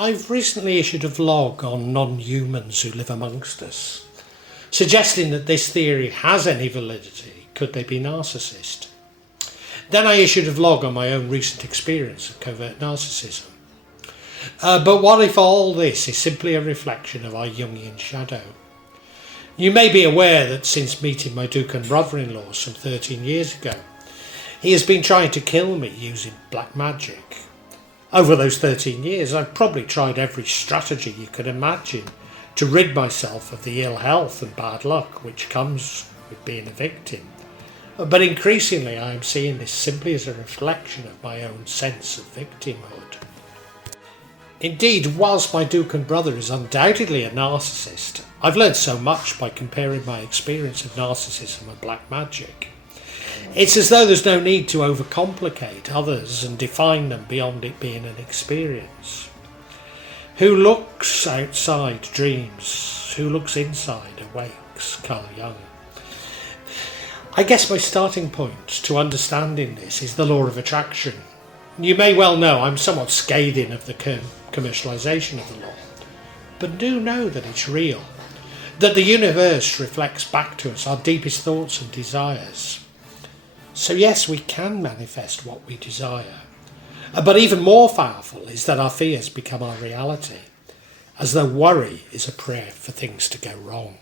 I've recently issued a vlog on non-humans who live amongst us, suggesting that this theory has any validity. Could they be narcissist? Then I issued a vlog on my own recent experience of covert narcissism. But what if all this is simply a reflection of our Jungian shadow? You may be aware that since meeting my dukun brother-in-law some 13 years ago, he has been trying to kill me using black magic. Over those 13 years, I've probably tried every strategy you could imagine to rid myself of the ill health and bad luck which comes with being a victim. But increasingly I am seeing this simply as a reflection of my own sense of victimhood. Indeed, whilst my dukun brother is undoubtedly a narcissist, I've learned so much by comparing my experience of narcissism and black magic. It's as though there's no need to overcomplicate others and define them beyond it being an experience. Who looks outside dreams, who looks inside awakes, Carl Jung. I guess my starting point to understanding this is the law of attraction. You may well know I'm somewhat scathing of the commercialisation of the law, but do know that it's real, that the universe reflects back to us our deepest thoughts and desires. So yes, we can manifest what we desire. But even more powerful is that our fears become our reality, as though worry is a prayer for things to go wrong.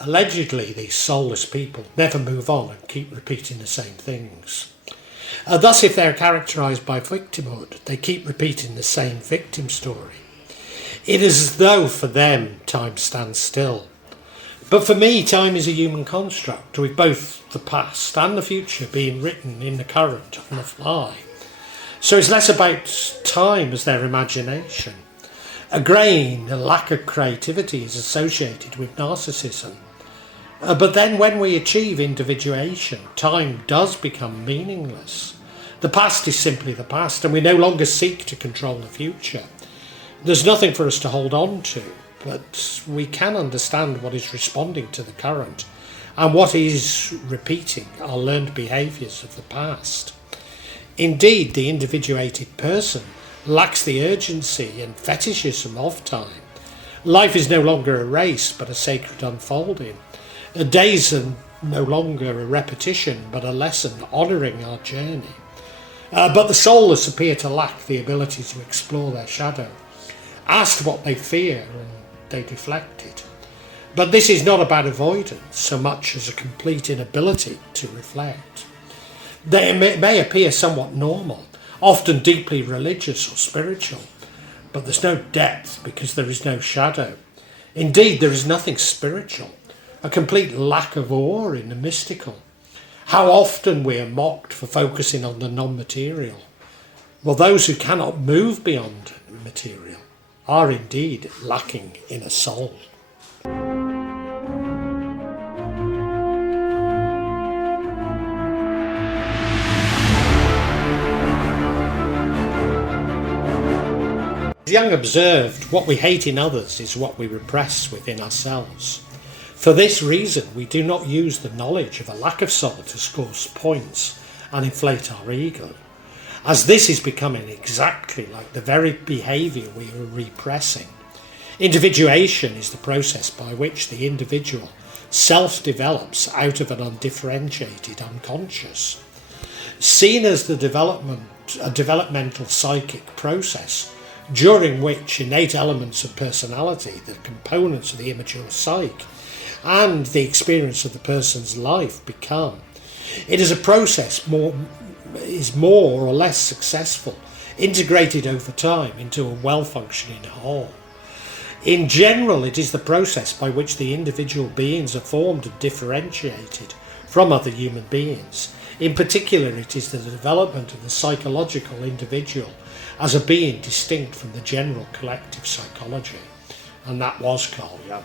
Allegedly, these soulless people never move on and keep repeating the same things. Thus, if they're characterised by victimhood, they keep repeating the same victim story. It is as though for them time stands still. But for me, time is a human construct, with both the past and the future being written in the current on the fly. So it's less about time as their imagination. A lack of creativity is associated with narcissism. But then when we achieve individuation, time does become meaningless. The past is simply the past, and we no longer seek to control the future. There's nothing for us to hold on to, but we can understand what is responding to the current and what is repeating our learned behaviours of the past. Indeed, the individuated person lacks the urgency and fetishism of time. Life is no longer a race, but a sacred unfolding. Days are no longer a repetition, but a lesson honouring our journey. But the soulless appear to lack the ability to explore their shadow. Asked what they fear, and they deflect it. But this is not about avoidance so much as a complete inability to reflect. They may appear somewhat normal, often deeply religious or spiritual, but there's no depth because there is no shadow. Indeed, there is nothing spiritual, a complete lack of awe in the mystical. How often we are mocked for focusing on the non-material. Well, those who cannot move beyond material are indeed lacking in a soul. Jung observed, what we hate in others is what we repress within ourselves. For this reason, we do not use the knowledge of a lack of soul to score points and inflate our ego, as this is becoming exactly like the very behaviour we are repressing. Individuation is the process by which the individual self-develops out of an undifferentiated unconscious. Seen as a developmental psychic process, during which innate elements of personality, the components of the immature psyche, and the experience of the person's life become. It is a process is more or less successful, integrated over time into a well-functioning whole. In general, it is the process by which the individual beings are formed and differentiated from other human beings. In particular, it is the development of the psychological individual as a being distinct from the general collective psychology. And that was Carl Jung.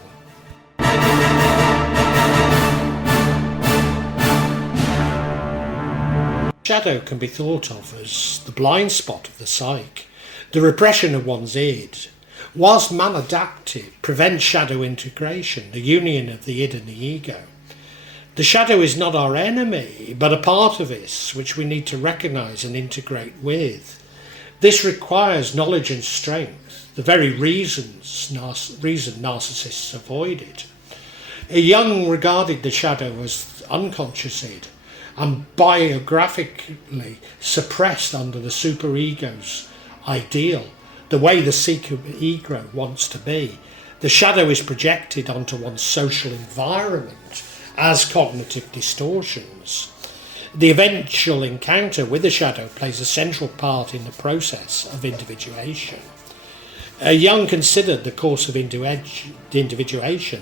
Shadow can be thought of as the blind spot of the psyche, the repression of one's id. Whilst maladaptive prevents shadow integration, the union of the id and the ego. The shadow is not our enemy, but a part of us which we need to recognise and integrate with. This requires knowledge and strength, the very reason narcissists avoid it. Jung regarded the shadow as unconscious id and biographically suppressed under the superego's ideal, the way the seeker ego wants to be. The shadow is projected onto one's social environment as cognitive distortions. The eventual encounter with the shadow plays a central part in the process of individuation. Jung considered the course of individuation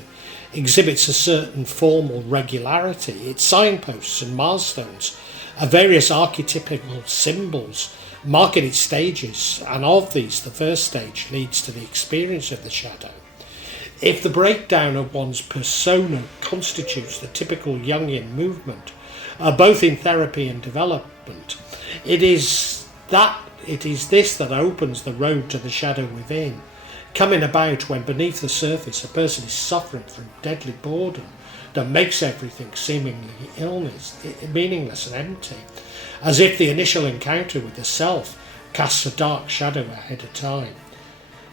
exhibits a certain formal regularity. Its signposts and milestones are various archetypical symbols marking its stages, and of these the first stage leads to the experience of the shadow. If the breakdown of one's persona constitutes the typical Jungian movement, both in therapy and development, it is this that opens the road to the shadow within, coming about when beneath the surface a person is suffering from deadly boredom that makes everything seemingly meaningless and empty, as if the initial encounter with the self casts a dark shadow ahead of time.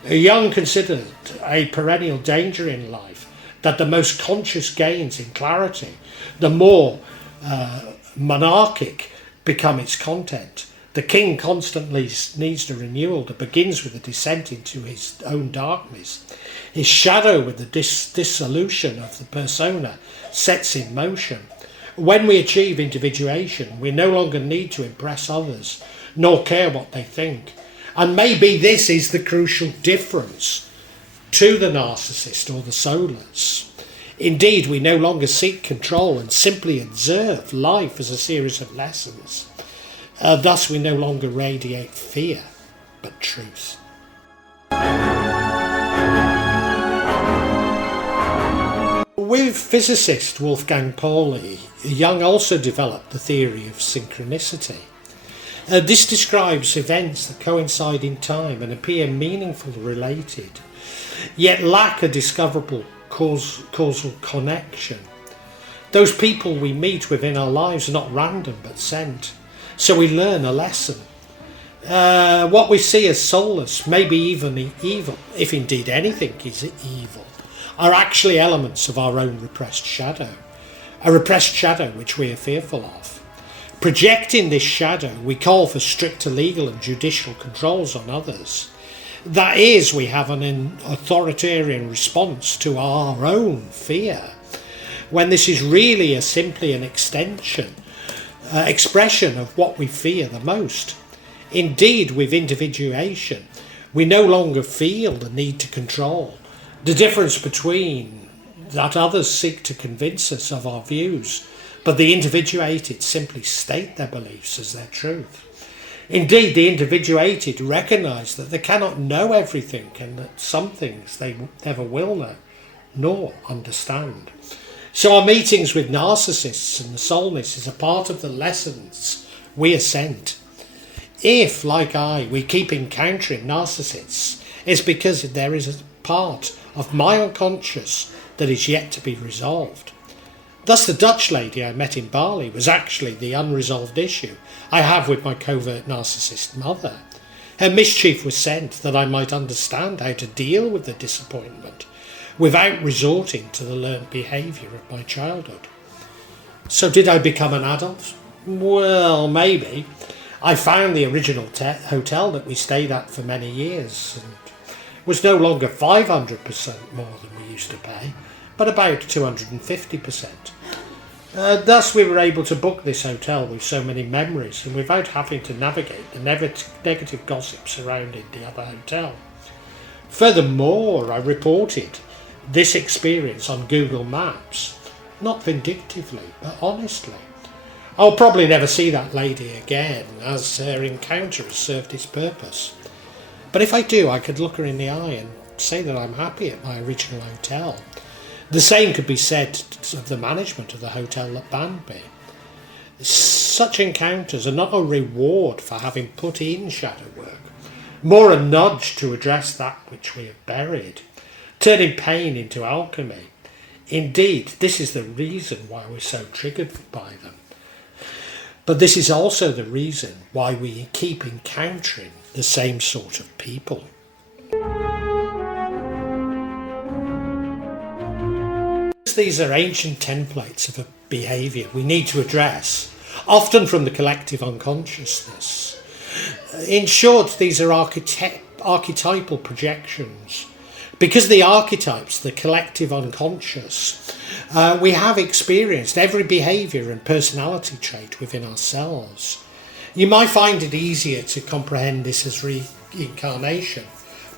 Jung considered a perennial danger in life that the most conscious gains in clarity, the more monarchic become its content. The king constantly needs a renewal that begins with a descent into his own darkness. His shadow, with the dissolution of the persona, sets in motion. When we achieve individuation, we no longer need to impress others, nor care what they think. And maybe this is the crucial difference to the narcissist or the soulless. Indeed, we no longer seek control and simply observe life as a series of lessons. Thus, we no longer radiate fear, but truth. With physicist Wolfgang Pauli, Jung also developed the theory of synchronicity. This describes events that coincide in time and appear meaningfully related, yet lack a discoverable causal connection. Those people we meet within our lives are not random but sent, so we learn a lesson. What we see as soulless, maybe even evil, if indeed anything is evil, are actually elements of our own repressed shadow, a repressed shadow which we are fearful of. Projecting this shadow, we call for stricter legal and judicial controls on others. That is, we have an authoritarian response to our own fear, when this is really simply an expression of what we fear the most. Indeed, with individuation, we no longer feel the need to control. The difference between that others seek to convince us of our views, but the individuated simply state their beliefs as their truth. Indeed, the individuated recognise that they cannot know everything and that some things they never will know, nor understand. So our meetings with narcissists and the soulness is a part of the lessons we are sent. If, like we keep encountering narcissists, it's because there is a part of my unconscious that is yet to be resolved. Thus the Dutch lady I met in Bali was actually the unresolved issue I have with my covert narcissist mother. Her mischief was sent that I might understand how to deal with the disappointment without resorting to the learnt behaviour of my childhood. So did I become an adult? Well, maybe. I found the original hotel that we stayed at for many years and was no longer 500% more than we used to pay, but about 250%. Thus we were able to book this hotel with so many memories and without having to navigate the negative gossip surrounding the other hotel. Furthermore, I reported this experience on Google Maps, not vindictively, but honestly. I'll probably never see that lady again, as her encounter has served its purpose. But if I do, I could look her in the eye and say that I'm happy at my original hotel. The same could be said of the management of the hotel that banned me. Such encounters are not a reward for having put in shadow work, more a nudge to address that which we have buried, turning pain into alchemy. Indeed, this is the reason why we're so triggered by them. But this is also the reason why we keep encountering the same sort of people. These are ancient templates of a behaviour we need to address, often from the collective unconsciousness. In short, these are archetypal projections. Because the archetypes, the collective unconscious, we have experienced every behaviour and personality trait within ourselves. You might find it easier to comprehend this as reincarnation,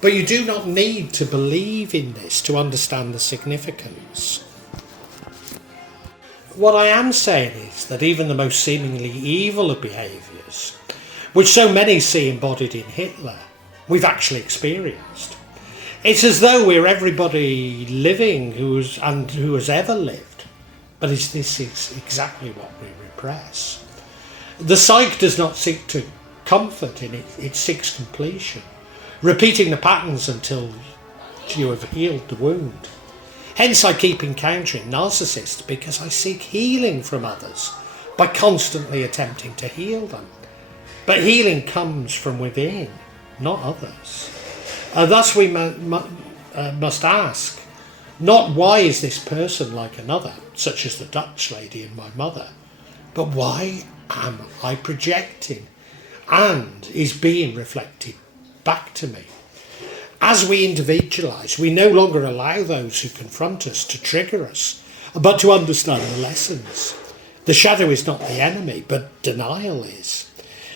but you do not need to believe in this to understand the significance. What I am saying is that even the most seemingly evil of behaviours, which so many see embodied in Hitler, we've actually experienced. It's as though we're everybody living who has ever lived, but this is exactly what we repress. The psyche does not seek to comfort in it, it seeks completion, repeating the patterns until you have healed the wound. Hence I keep encountering narcissists because I seek healing from others by constantly attempting to heal them. But healing comes from within, not others. Thus we must ask, not why is this person like another, such as the Dutch lady and my mother, but why am I projecting and is being reflected back to me? As we individualise, we no longer allow those who confront us to trigger us, but to understand the lessons. The shadow is not the enemy, but denial is.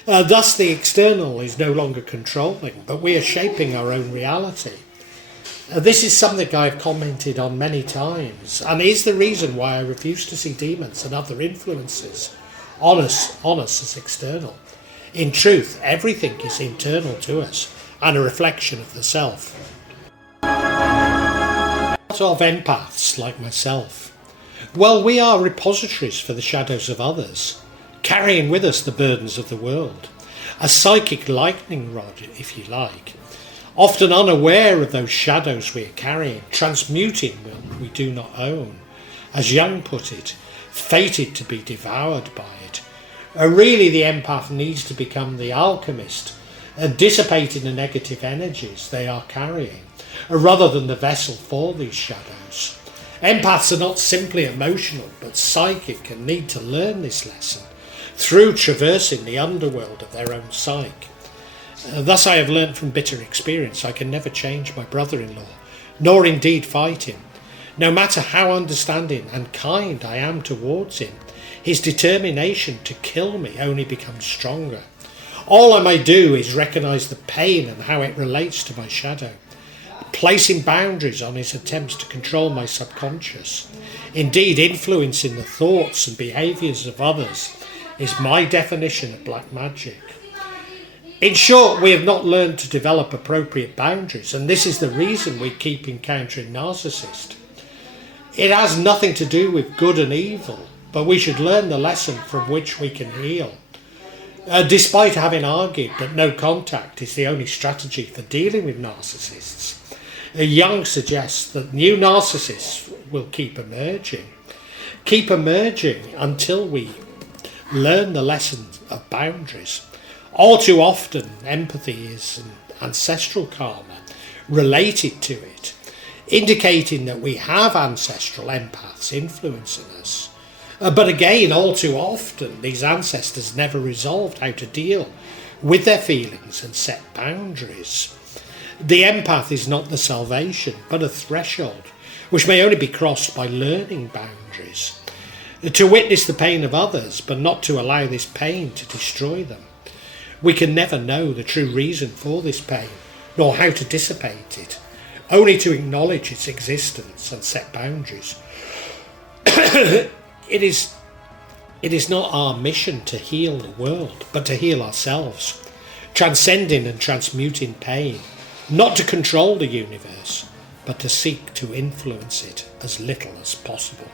Thus the external is no longer controlling, but we are shaping our own reality. This is something I've commented on many times, and is the reason why I refuse to see demons and other influences on us as external. In truth, everything is internal to us, and a reflection of the self. What of empaths like myself? Well, we are repositories for the shadows of others, carrying with us the burdens of the world. A psychic lightning rod, if you like. Often unaware of those shadows we are carrying, transmuting what we do not own. As Jung put it, fated to be devoured by it. Really the empath needs to become the alchemist, dissipating the negative energies they are carrying, rather than the vessel for these shadows. Empaths are not simply emotional, but psychic, and need to learn this lesson through traversing the underworld of their own psyche. Thus I have learnt from bitter experience I can never change my brother-in-law, nor indeed fight him. No matter how understanding and kind I am towards him, his determination to kill me only becomes stronger. All I may do is recognise the pain and how it relates to my shadow, placing boundaries on his attempts to control my subconscious. Indeed, influencing the thoughts and behaviours of others is my definition of black magic. In short, we have not learned to develop appropriate boundaries, and this is the reason we keep encountering narcissists. It has nothing to do with good and evil, but we should learn the lesson from which we can heal. Despite having argued that no contact is the only strategy for dealing with narcissists, Jung suggests that new narcissists will keep emerging until we learn the lesson of boundaries. All too often, empathy is an ancestral karma related to it, indicating that we have ancestral empaths influencing us. But again, all too often, these ancestors never resolved how to deal with their feelings and set boundaries. The empath is not the salvation, but a threshold, which may only be crossed by learning boundaries. To witness the pain of others, but not to allow this pain to destroy them. We can never know the true reason for this pain, nor how to dissipate it, only to acknowledge its existence and set boundaries. It is not our mission to heal the world, but to heal ourselves, transcending and transmuting pain, not to control the universe, but to seek to influence it as little as possible.